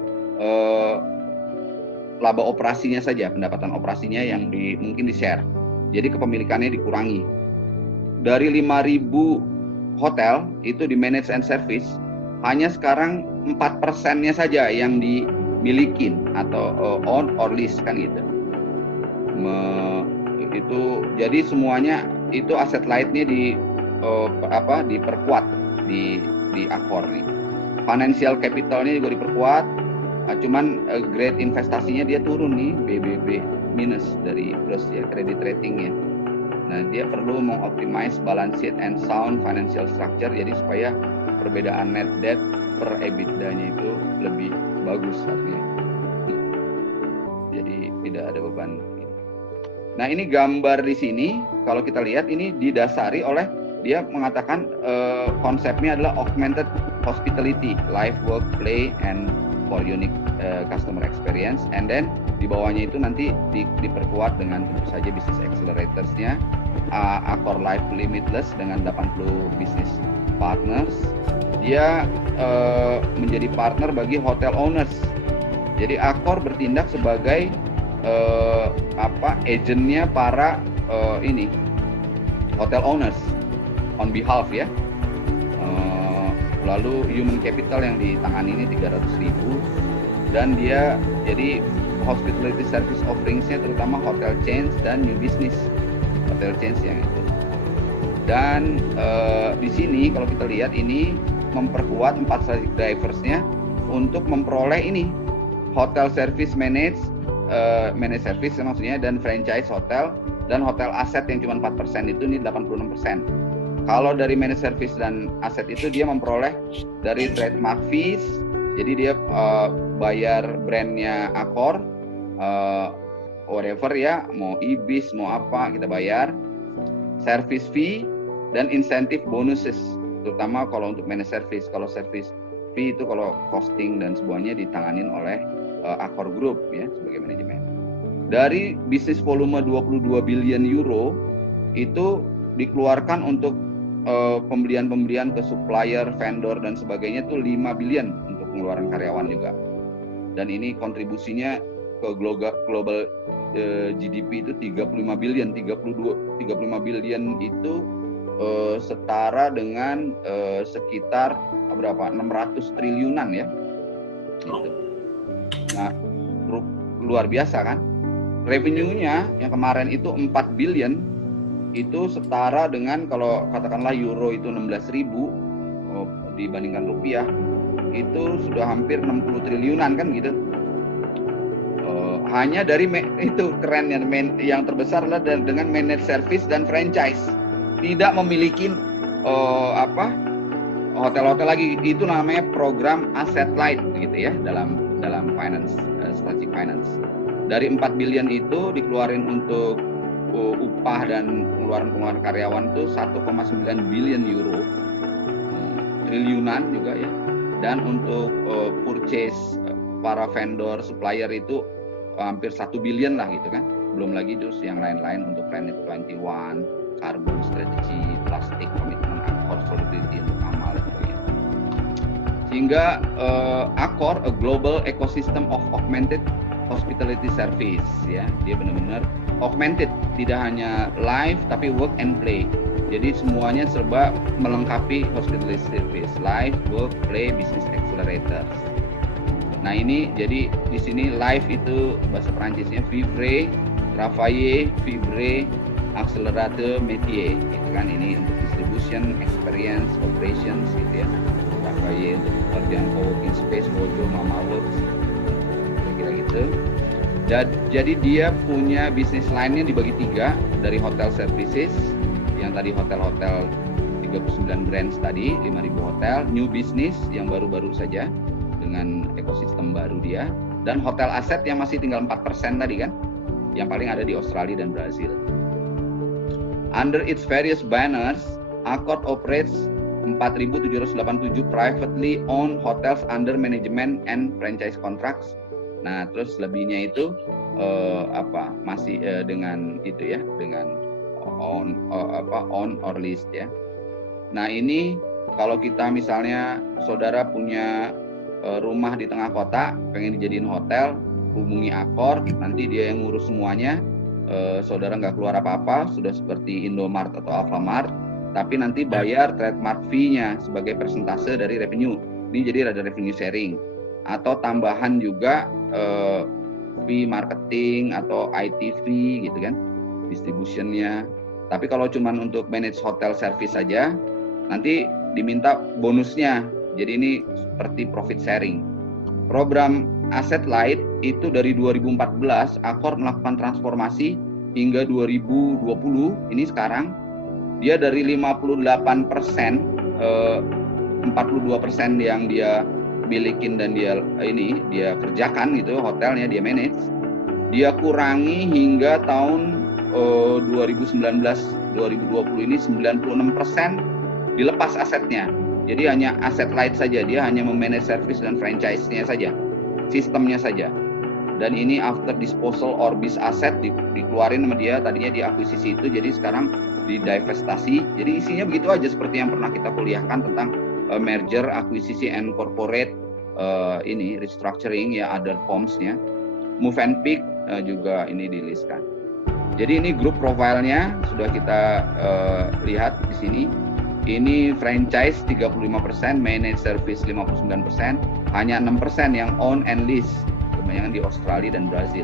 laba operasinya saja, pendapatan operasinya yang mungkin di-share. Jadi kepemilikannya dikurangi. Dari 5.000 hotel itu di manage and service, hanya sekarang 4%-nya saja yang dimiliki atau own or lease kan gitu. Itu jadi semuanya itu aset light-nya diperkuat di Accor nih. Financial capital-nya juga diperkuat. Cuman grade investasinya dia turun nih, BBB minus dari plus ya, credit ratingnya. Nah, dia perlu mengoptimize balance sheet and sound financial structure, jadi supaya perbedaan net debt per EBITDA-nya itu lebih bagus artinya. Jadi tidak ada beban. Nah, ini gambar di sini kalau kita lihat ini didasari oleh dia mengatakan konsepnya adalah augmented hospitality, life, work, play, and for unique customer experience. And then di bawahnya itu nanti diperkuat dengan tentu saja business accelerators-nya, Accor Life Limitless dengan 80 business partners. Dia menjadi partner bagi hotel owners. Jadi Accor bertindak sebagai agentnya para hotel owners on behalf ya. Lalu human capital yang ditangani ini 300.000 dan dia jadi hospitality service offerings-nya terutama hotel chains dan new business hotel chains yang itu. Dan di sini kalau kita lihat ini memperkuat 4 strategic drivers-nya untuk memperoleh ini hotel service manage service maksudnya, dan franchise hotel dan hotel aset yang cuma 4% itu ini 86%. Kalau dari manage service dan aset itu dia memperoleh dari trademark fees, jadi dia bayar brandnya Accor, whatever ya, mau Ibis, mau apa kita bayar, service fee dan insentif bonuses, terutama kalau untuk manage service. Kalau service fee itu kalau costing dan semuanya ditanganin oleh Accor Group ya sebagai manajemen. Dari bisnis volume 22 billion euro itu dikeluarkan untuk pembelian ke supplier, vendor dan sebagainya itu 5 billion untuk pengeluaran karyawan juga. Dan ini kontribusinya ke global GDP itu 35 billion. 35 billion itu setara dengan sekitar berapa? 600 triliunan ya. Gitu. Nah, luar biasa kan? Revenue-nya yang kemarin itu 4 billion itu setara dengan kalau katakanlah euro itu 16.000 dibandingkan rupiah itu sudah hampir 60 triliunan kan gitu. Hanya dari itu keren ya, yang terbesar adalah dengan managed service dan franchise. Tidak memiliki hotel-hotel lagi, itu namanya program asset light gitu ya dalam finance, strategic finance. Dari 4 billion itu dikeluarin untuk upah dan pengeluaran karyawan itu 1,9 billion euro, triliunan juga ya. Dan untuk purchase para vendor, supplier itu hampir 1 billion lah gitu kan. Belum lagi terus yang lain-lain untuk Planet 21, carbon strategy, plastik, komitmen Accor, solidarity untuk amal dan sebagainya. Sehingga Accor, a global ecosystem of augmented hospitality service ya, dia benar-benar augmented, tidak hanya live tapi work and play. Jadi semuanya serba melengkapi hospitality service, live, work, play, business accelerators. Nah ini jadi di sini live itu bahasa Perancisnya vivre, travailler, vibre, accelerator, métier, gitu kan. Ini untuk distribution, experience, operations gitu ya. Travailler untuk pekerjaan co-working space, Wojo, Mama Works, kira-kira gitu. Jadi dia punya bisnis lainnya dibagi 3, dari hotel services, yang tadi hotel-hotel 39 brands tadi, 5.000 hotel, new business yang baru-baru saja dengan ekosistem baru dia, dan hotel aset yang masih tinggal 4% tadi kan, yang paling ada di Australia dan Brazil. Under its various banners, Accor operates 4.787 privately owned hotels under management and franchise contracts. Nah, terus lebihnya itu masih dengan itu ya, dengan own or leased ya. Nah, ini kalau kita misalnya saudara punya rumah di tengah kota, pengen dijadiin hotel, hubungi Accor, nanti dia yang ngurus semuanya. Saudara nggak keluar apa-apa, sudah seperti Indomart atau Alfamart, tapi nanti bayar trademark fee-nya sebagai persentase dari revenue. Ini jadi ada revenue sharing atau tambahan juga fee marketing atau IT fee gitu kan, distributionnya. Tapi kalau cuma untuk manage hotel service saja, nanti diminta bonusnya. Jadi ini seperti profit sharing. Program Asset Light itu dari 2014 Accor melakukan transformasi hingga 2020 ini sekarang dia dari 58%, 42% yang dia milikin dan dia kerjakan gitu, hotelnya dia manage, dia kurangi hingga tahun 2019-2020 ini 96% dilepas asetnya. Jadi hanya aset light saja, dia hanya memanage service dan franchise-nya saja, sistemnya saja. Dan ini after disposal or bis aset dikeluarin sama dia, tadinya diakuisisi itu, jadi sekarang didivestasi. Jadi isinya begitu aja seperti yang pernah kita kuliahkan tentang merger, akuisisi and corporate restructuring ya, other forms-nya. Movenpick juga ini dilistkan. Jadi ini grup profile-nya sudah kita lihat di sini. Ini franchise 35%, managed service 59%, hanya 6% yang own and lease, kebanyakan di Australia dan Brazil.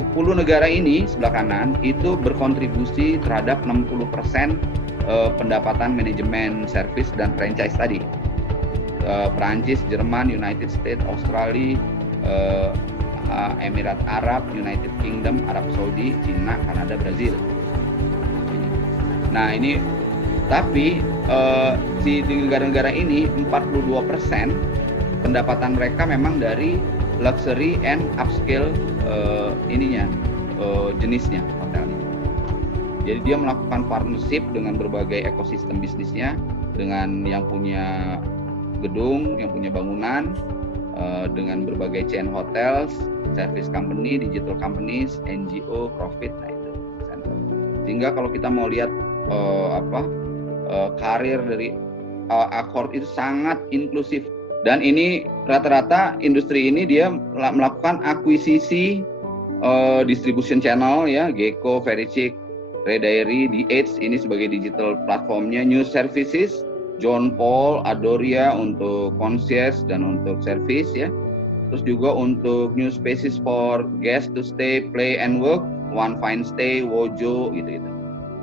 10 negara ini sebelah kanan itu berkontribusi terhadap 60% pendapatan manajemen service dan franchise tadi. Perancis, Jerman, United States, Australia, Emirat Arab, United Kingdom, Arab Saudi, Cina, Kanada, Brazil. Nah ini tapi di negara-negara ini 42% pendapatan mereka memang dari luxury and upscale jenisnya hotelnya. Jadi dia melakukan partnership dengan berbagai ekosistem bisnisnya, dengan yang punya gedung, yang punya bangunan, dengan berbagai chain hotels, service company, digital companies, NGO, profit, nah itu center. Sehingga kalau kita mau lihat karir dari Accord itu sangat inklusif, dan ini rata-rata industri ini dia melakukan akuisisi distribution channel ya, Gecko, Verichick, Red Diary, The Edge ini sebagai digital platformnya, News Services, John Paul, Adoria untuk concierge dan untuk service ya. Terus juga untuk New Spaces for Guests to Stay, Play and Work, One Fine Stay, Wojo gitu-gitu.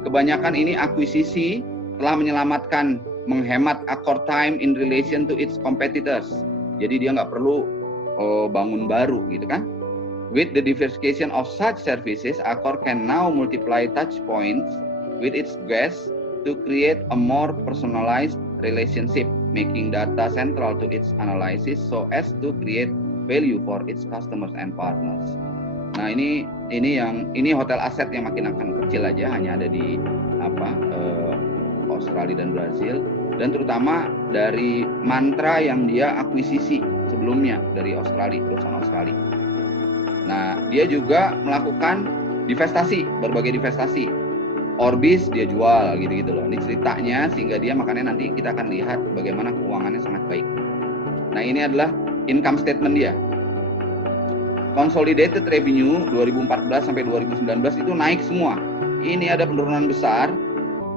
Kebanyakan ini akuisisi telah menyelamatkan, menghemat Accord time in relation to its competitors. Jadi dia nggak perlu bangun baru gitu kan. With the diversification of such services, Accord can now multiply touch points with its guests to create a more personalized relationship, making data central to its analysis so as to create value for its customers and partners. Nah ini hotel aset yang makin akan kecil aja, hanya ada di Australia dan Brazil, dan terutama dari Mantra yang dia akuisisi sebelumnya dari Australia, perusahaan Australia. Nah dia juga melakukan divestasi, berbagai divestasi. Orbis dia jual gitu-gitu loh. Ini ceritanya, sehingga dia makanya nanti kita akan lihat bagaimana keuangannya sangat baik. Nah ini adalah income statement dia. Consolidated revenue 2014 sampai 2019 itu naik semua. Ini ada penurunan besar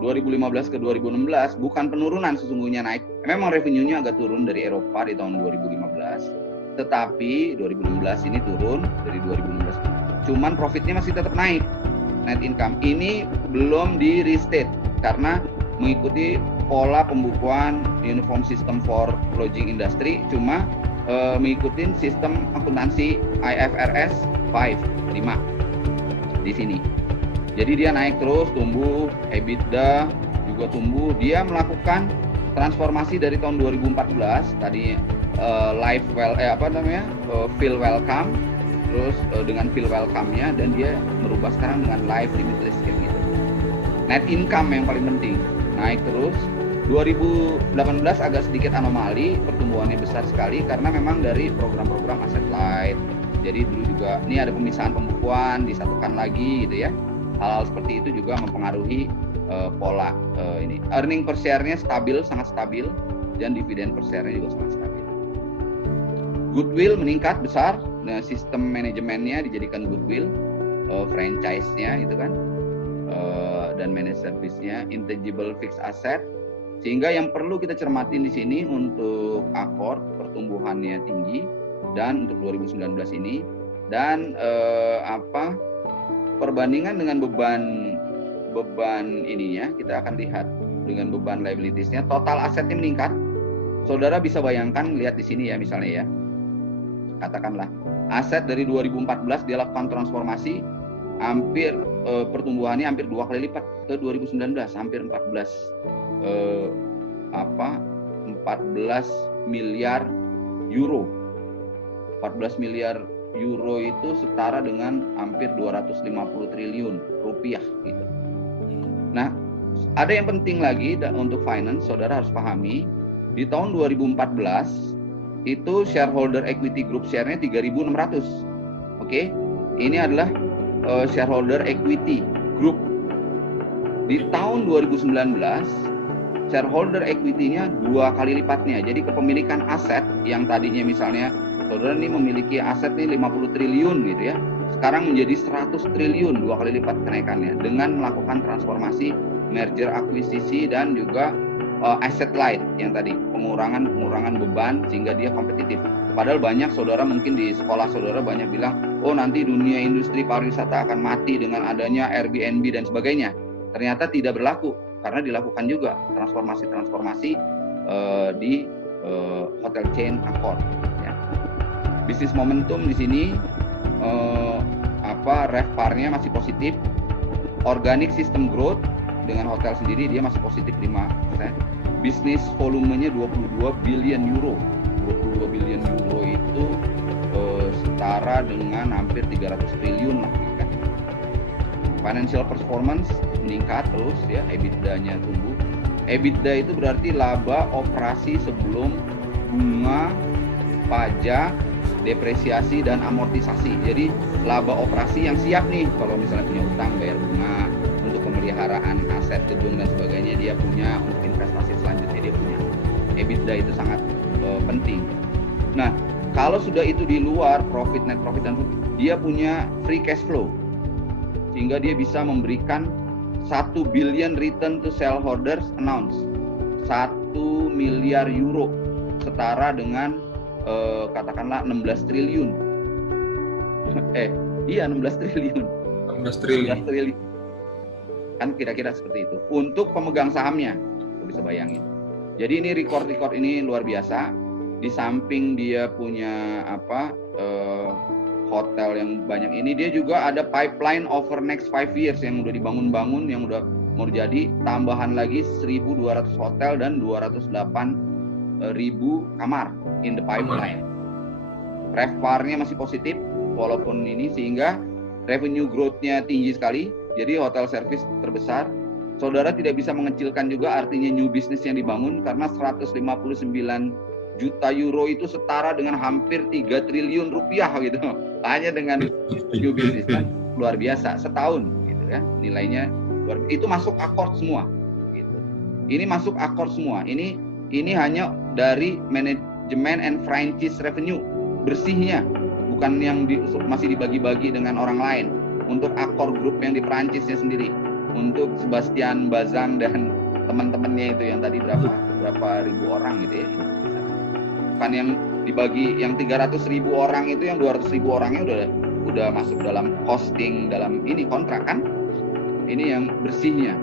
2015 ke 2016, bukan penurunan sesungguhnya, naik. Memang revenue-nya agak turun dari Eropa di tahun 2015. Tetapi 2016 ini turun dari 2016. Cuman profitnya masih tetap naik. Net income ini belum di restate karena mengikuti pola pembukuan Uniform System for Lodging Industry, cuma mengikuti sistem akuntansi IFRS 5 di sini. Jadi dia naik terus, tumbuh, EBITDA juga tumbuh. Dia melakukan transformasi dari tahun 2014 tadi feel welcome, terus dengan feel welcome-nya, dan dia merubah sekarang dengan live limitless kayak gitu. Net income yang paling penting naik terus. 2018 agak sedikit anomali, pertumbuhannya besar sekali karena memang dari program-program asset light. Jadi dulu juga ini ada pemisahan pembukuan, disatukan lagi gitu ya. Hal-hal seperti itu juga mempengaruhi pola ini. Earning per share-nya stabil, sangat stabil, dan dividen per share-nya juga sangat stabil. Goodwill meningkat besar, nah, sistem manajemennya dijadikan goodwill, franchise-nya gitu kan, dan managed service-nya, intangible fixed asset, sehingga yang perlu kita cermatin di sini untuk Accord pertumbuhannya tinggi, dan untuk 2019 ini, dan perbandingan dengan beban ininya, kita akan lihat dengan beban liabilities-nya, total asetnya meningkat. Saudara bisa bayangkan, lihat di sini ya misalnya ya, katakanlah aset dari 2014 dia lakukan transformasi, hampir pertumbuhannya hampir 2 kali lipat ke 2019, hampir 14 miliar euro. 14 miliar euro itu setara dengan hampir 250 triliun rupiah gitu. Nah, ada yang penting lagi untuk finance, saudara harus pahami, di tahun 2014 itu shareholder equity group share-nya 3.600. Oke. Ini adalah shareholder equity group. Di tahun 2019 shareholder equity-nya 2 kali lipatnya. Jadi kepemilikan aset yang tadinya misalnya saudara ini memiliki aset nih 50 triliun gitu ya, sekarang menjadi 100 triliun, 2 kali lipat kenaikannya dengan melakukan transformasi, merger, akuisisi, dan juga asset light yang tadi, pengurangan beban sehingga dia kompetitif. Padahal banyak saudara mungkin di sekolah saudara banyak bilang, oh nanti dunia industri pariwisata akan mati dengan adanya Airbnb dan sebagainya. Ternyata tidak berlaku karena dilakukan juga transformasi di hotel chain Accord. Ya. Bisnis momentum di sini RevPAR-nya masih positif, organic system growth dengan hotel sendiri dia masih positif 5%. Bisnis volumenya 22 billion euro. 22 billion euro itu setara dengan hampir 300 triliun lah kan. Financial performance meningkat terus ya, EBITDA-nya tumbuh. EBITDA itu berarti laba operasi sebelum bunga pajak, depresiasi dan amortisasi. Jadi laba operasi yang siap nih kalau misalnya punya utang, bayar bunga, untuk pemeliharaan aset gedung dan sebagainya dia punya, untuk investasi selanjutnya dia punya. EBITDA itu sangat penting. Nah, kalau sudah itu di luar profit, net profit dan dia punya free cash flow sehingga dia bisa memberikan 1 billion return to shareholders announce 1 miliar euro setara dengan katakanlah 16 triliun. 16 triliun. 16 triliun. Kan kira-kira seperti itu. Untuk pemegang sahamnya, lo bisa bayangin. Jadi ini record ini luar biasa. Di samping dia punya hotel yang banyak ini, dia juga ada pipeline over next 5 years yang udah dibangun-bangun, yang udah mau jadi, tambahan lagi 1.200 hotel dan 208.000 kamar in the pipeline. RevPAR-nya masih positif walaupun ini, sehingga revenue growth-nya tinggi sekali. Jadi hotel service terbesar. Saudara tidak bisa mengecilkan juga artinya new business yang dibangun, karena 159 juta euro itu setara dengan hampir 3 triliun rupiah gitu. Hanya dengan new business, kan luar biasa setahun gitu ya. Nilainya itu masuk akord semua gitu. Ini masuk akord semua. Ini hanya dari manajemen and franchise revenue bersihnya, bukan yang masih dibagi-bagi dengan orang lain. Untuk Accor Group yang di Perancisnya sendiri, untuk Sebastian Bazang dan teman-temannya itu yang tadi berapa ribu orang gitu ya. Bukan yang dibagi, yang 300.000 orang itu, yang 200.000 orangnya udah masuk dalam costing, dalam ini kontrak kan. Ini yang bersihnya.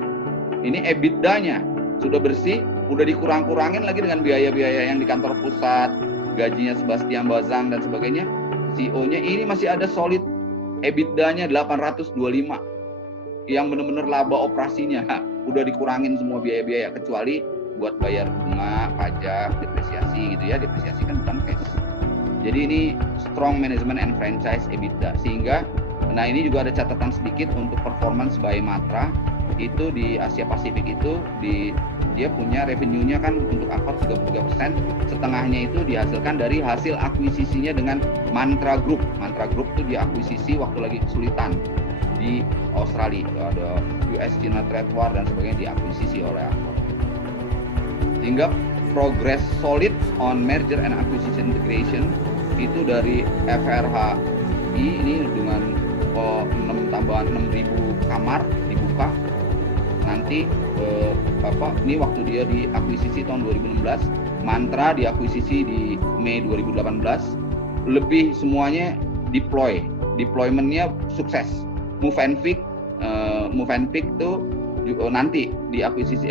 Ini EBITDA-nya sudah bersih, udah dikurang-kurangin lagi dengan biaya-biaya yang di kantor pusat, gajinya Sebastian Bazang dan sebagainya. CEO-nya ini masih ada solid EBITDA-nya 825, yang benar-benar laba operasinya udah dikurangin semua biaya-biaya, kecuali buat bayar bunga, pajak, depresiasi gitu ya. Depresiasi kan bukan cash. Jadi ini strong management and franchise EBITDA. Sehingga, nah ini juga ada catatan sedikit untuk performance by Matra. Itu di Asia Pasifik itu dia punya revenue-nya kan untuk Accor 33%, setengahnya itu dihasilkan dari hasil akuisisinya dengan Mantra Group. Mantra Group itu diakuisisi waktu lagi kesulitan di Australia. Ada US-China trade war dan sebagainya, diakuisisi oleh Accor. Sehingga progress solid on merger and acquisition integration itu dari FRHI ini dengan tambahan 6.000 kamar dibuka. Nanti ini waktu dia diakuisisi tahun 2016, Mantra diakuisisi di Mei 2018, lebih semuanya deployment-nya sukses. Move and Pick tuh nanti diakuisisi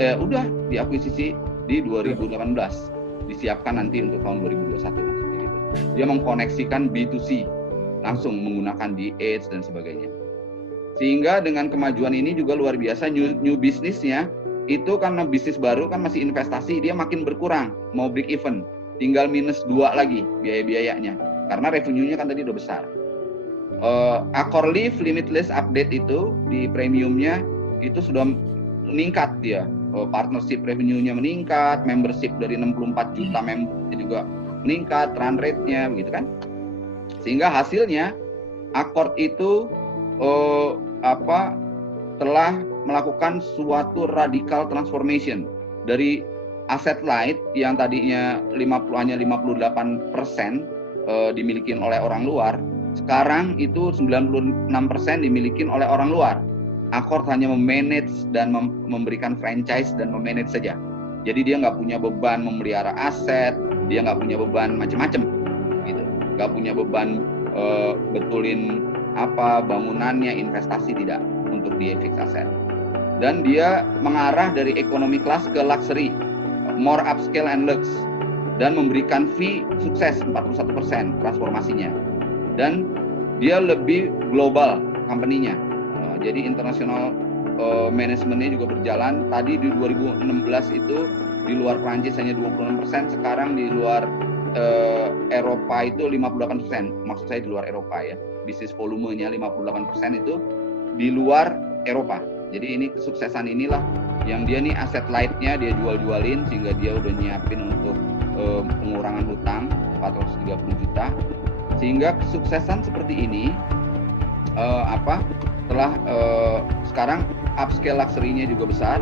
diakuisisi di 2018, disiapkan nanti untuk tahun 2021 maksudnya gitu. Dia mengkoneksikan B2C langsung menggunakan D8 dan sebagainya. Sehingga dengan kemajuan ini juga luar biasa, new bisnisnya itu karena bisnis baru kan masih investasi, dia makin berkurang, mau break even, tinggal minus 2 lagi biaya-biayanya, karena revenue-nya kan tadi udah besar. Accor Live Limitless update itu di premiumnya itu sudah meningkat dia, partnership revenue-nya meningkat, membership dari 64 juta member juga meningkat, run rate-nya begitu kan. Sehingga hasilnya Accor itu telah melakukan suatu radical transformation dari aset light yang tadinya hanya 58% dimiliki oleh orang luar, sekarang itu 96% dimiliki oleh orang luar. Accor hanya memanage dan memberikan franchise dan memanage saja. Jadi dia nggak punya beban memelihara aset, dia nggak punya beban macam-macam, gitu. Nggak punya beban betulin bangunannya, investasi, tidak, untuk di fixed asset. Dan dia mengarah dari economy class ke luxury, more upscale and lux, dan memberikan fee sukses 41% transformasinya. Dan dia lebih global company-nya. Jadi international manajemennya juga berjalan. Tadi di 2016 itu di luar Prancis hanya 26%, sekarang di luar Eropa itu 58%. Maksud saya di luar Eropa ya. Bisnis volumenya 58% itu di luar Eropa. Jadi ini kesuksesan inilah yang dia nih aset light-nya dia jual-jualin, sehingga dia udah nyiapin untuk pengurangan hutang. 430 juta. Sehingga kesuksesan seperti ini setelah sekarang upscale luxury-nya juga besar,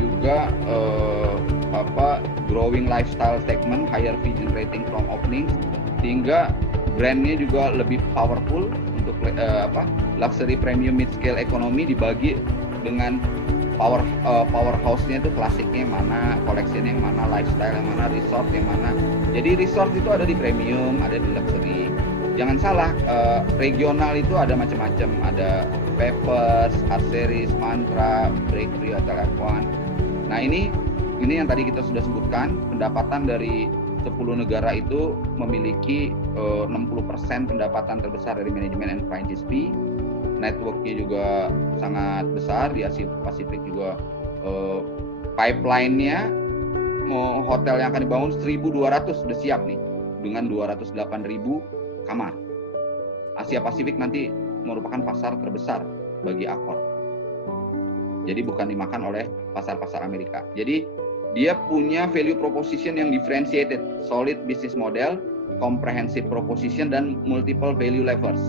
juga growing lifestyle segment, higher fee generating from opening, sehingga brandnya juga lebih powerful untuk luxury premium mid scale economy dibagi dengan powerhouse-nya itu klasiknya yang mana, collection yang mana, lifestyle yang mana, resort yang mana. Jadi resort itu ada di premium, ada di luxury. Jangan salah, regional itu ada macam-macam, ada Peppers, Art Series, Mantra, Breakthrough, Hotel F1. Nah ini yang tadi kita sudah sebutkan, pendapatan dari 10 negara itu memiliki 60% pendapatan terbesar dari manajemen and franchise fee. Networknya juga sangat besar di Asia Pasifik juga. Pipeline-nya hotel yang akan dibangun 1.200 sudah siap nih dengan 208.000 kamar. Asia Pasifik nanti merupakan pasar terbesar bagi Accor. Jadi bukan dimakan oleh pasar-pasar Amerika. Jadi dia punya value proposition yang differentiated, solid business model, comprehensive proposition, dan multiple value levers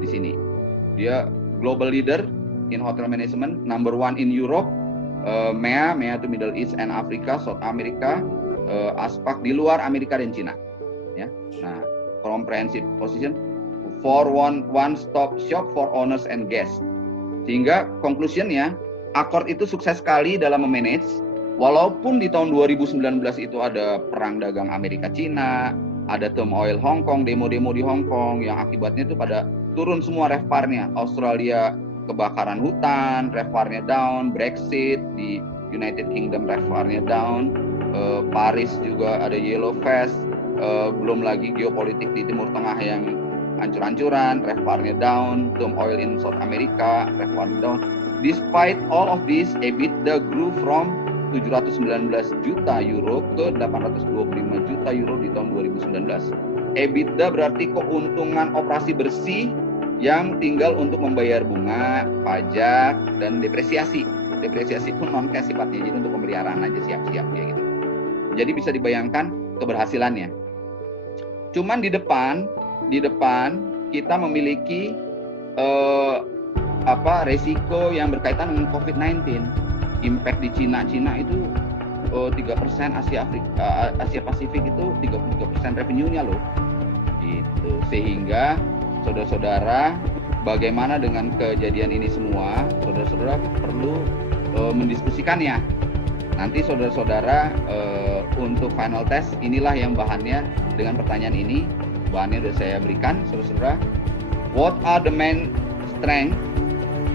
di sini. Dia global leader in hotel management, number 1 in Europe, MEA itu Middle East and Africa, South America, ASPAC di luar Amerika dan Cina. Ya, nah comprehensive position for one stop shop for owners and guests. Sehingga conclusionnya, Accor itu sukses sekali dalam memanage. Walaupun di tahun 2019 itu ada perang dagang Amerika-Cina, ada turmoil Hong Kong, demo-demo di Hong Kong yang akibatnya itu pada turun semua RevPAR-nya. Australia kebakaran hutan, RevPAR-nya down, Brexit, di United Kingdom RevPAR-nya down, Paris juga ada Yellow Fest, belum lagi geopolitik di Timur Tengah yang hancur-hancuran, RevPAR-nya down, turmoil in South America, RevPAR-nya down. Despite all of this, EBITDA grew from 719 juta euro ke 825 juta euro di tahun 2019. EBITDA berarti keuntungan operasi bersih yang tinggal untuk membayar bunga, pajak, dan depresiasi. Depresiasi pun non cash sifatnya, jadi untuk pemeliharaan aja siap-siap ya gitu. Jadi bisa dibayangkan keberhasilannya. Cuman di depan kita memiliki resiko yang berkaitan dengan COVID-19. Impact di Cina itu 3%, Asia Pasifik itu 33% revenue-nya loh. Gitu. Sehingga saudara-saudara, bagaimana dengan kejadian ini semua, saudara-saudara perlu mendiskusikannya. Nanti saudara-saudara untuk final test, inilah yang bahannya dengan pertanyaan ini. Bahannya sudah saya berikan, saudara-saudara. What are the main strength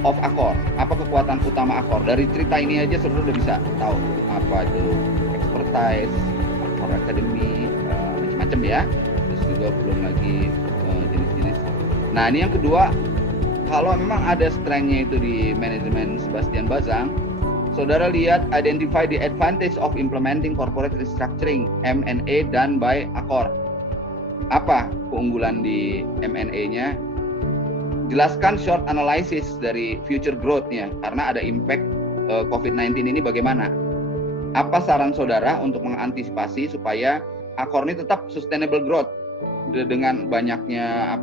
of Accor? Apa kekuatan utama Accor? Dari cerita ini aja saudara udah bisa tahu apa itu expertise, Accor Academy, macam-macam ya. Terus juga belum lagi jenis-jenis. Nah ini yang kedua, kalau memang ada strength-nya itu di manajemen Sebastian Bazang, saudara lihat identify the advantage of implementing corporate restructuring M&A done by Accor. Apa keunggulan di M&A-nya? Jelaskan short analysis dari future growth-nya, karena ada impact COVID-19 ini bagaimana. Apa saran saudara untuk mengantisipasi supaya Accor ini tetap sustainable growth dengan banyaknya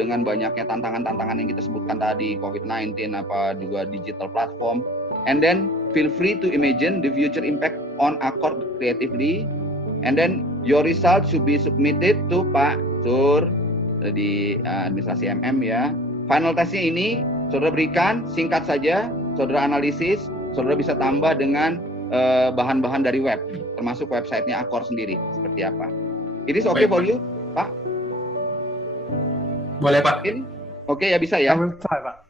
dengan banyaknya tantangan-tantangan yang kita sebutkan tadi, COVID-19, juga digital platform. And then feel free to imagine the future impact on Accor creatively. And then your result should be submitted to Pak Sur di administrasi MM ya. Final testnya ini saudara berikan, singkat saja, saudara analisis, saudara bisa tambah dengan bahan-bahan dari web, termasuk websitenya Accor sendiri seperti apa. It is okay for you, Pak? Boleh Pak. Oke ya, bisa ya. I will try, Pak.